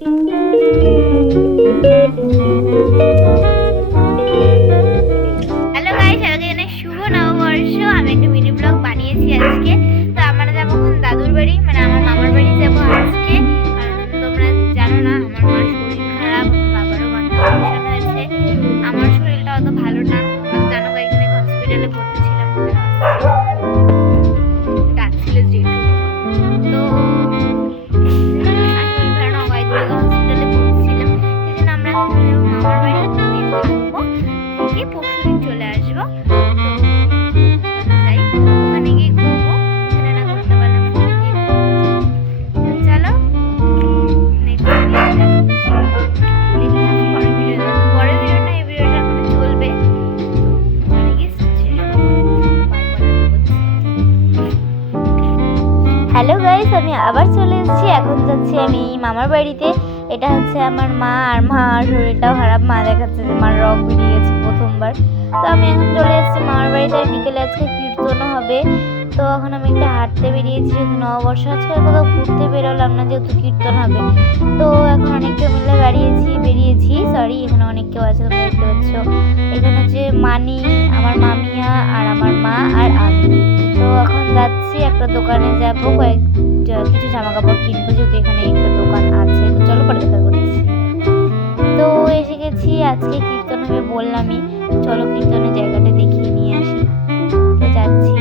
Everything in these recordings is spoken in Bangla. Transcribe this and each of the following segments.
হ্যালো গাইস, আজকে শুভ নববর্ষ। আমি একটা মিনি ব্লগ বানিয়েছি আজকে। তো আমরা যাবো এখন দাদুর বাড়ি, মানে আমার মামার বাড়ি যাবো আজকে। কারণ তোমরা জানো না, আমার মার শরীর খারাপ, বাবারও মাথায় অপারেশন হয়েছে। আমার শরীরটা অত ভালো না, তোমরা জানো। কয়েকদিন হসপিটালে ভর্তি ছিলাম, ডাকছিল জেঠু। তো হসপিটালে ভর্তি ছিলাম, সেই জন্য আমরা মামার বাড়ি থাকবো থেকে পরশুদিন চলে আসবো। তো যাই, ওখানে গিয়ে ঘুরবো। এখানে না ঘুরতে পারলাম, ওখানে গিয়ে চলো পরের ভিডিওটা, এই ভিডিওটা এখন চলবে। হ্যালো গাইস, আমি আবার চলে এসেছি। এখন যাচ্ছি আমি মামার বাড়িতে। এটা হচ্ছে আমার মা, আর মার শরীরটাও খারাপ। মা দেখাচ্ছে যে মার রগ বেরিয়ে গেছে প্রথমবার। তো আমি এখন চলে এসেছি মামার বাড়িতে। আর বিকেলে আজকে কীর্তনও হবে। তো এখন আমি একটা হাঁটতে বেরিয়েছি, যেহেতু নববর্ষ। আজকে কোথাও ঘুরতে বেরোলাম না, যেহেতু কীর্তন হবে। তো এখন অনেককে মিলে বেরিয়েছি সরি, এখানে অনেক কেউ আছে, তোমরা দেখতে পাচ্ছ। এখানে হচ্ছে মানি, আমার মামিয়া, আর আমার মা, আর আমি। তো এখন যাচ্ছি, একটা দোকানে যাবো, কিছু জামা কাপড় কিনবো, যেহেতু এখানে একটা দোকান আছে। তো চলো পরে দেখা করছি। তো এসে গেছি, আজকে কীর্তন হবে বললামই। চলো কীর্তনের জায়গাটা দেখিয়ে নিয়ে আসি। তো যাচ্ছি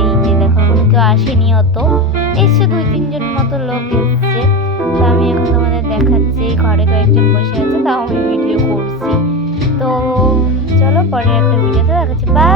এই যে দেখো, এখন কেউ আসেনি, অত এসছে 2-3 জন মতো লোক এসছে। তো আমি এখন তোমাদের দেখাচ্ছি, ঘরে কয়েকজন বসে আছে, তাও আমি ভিডিও করছি। তো চলো পরে একটা ভিডিওতে দেখাচ্ছি। বাই।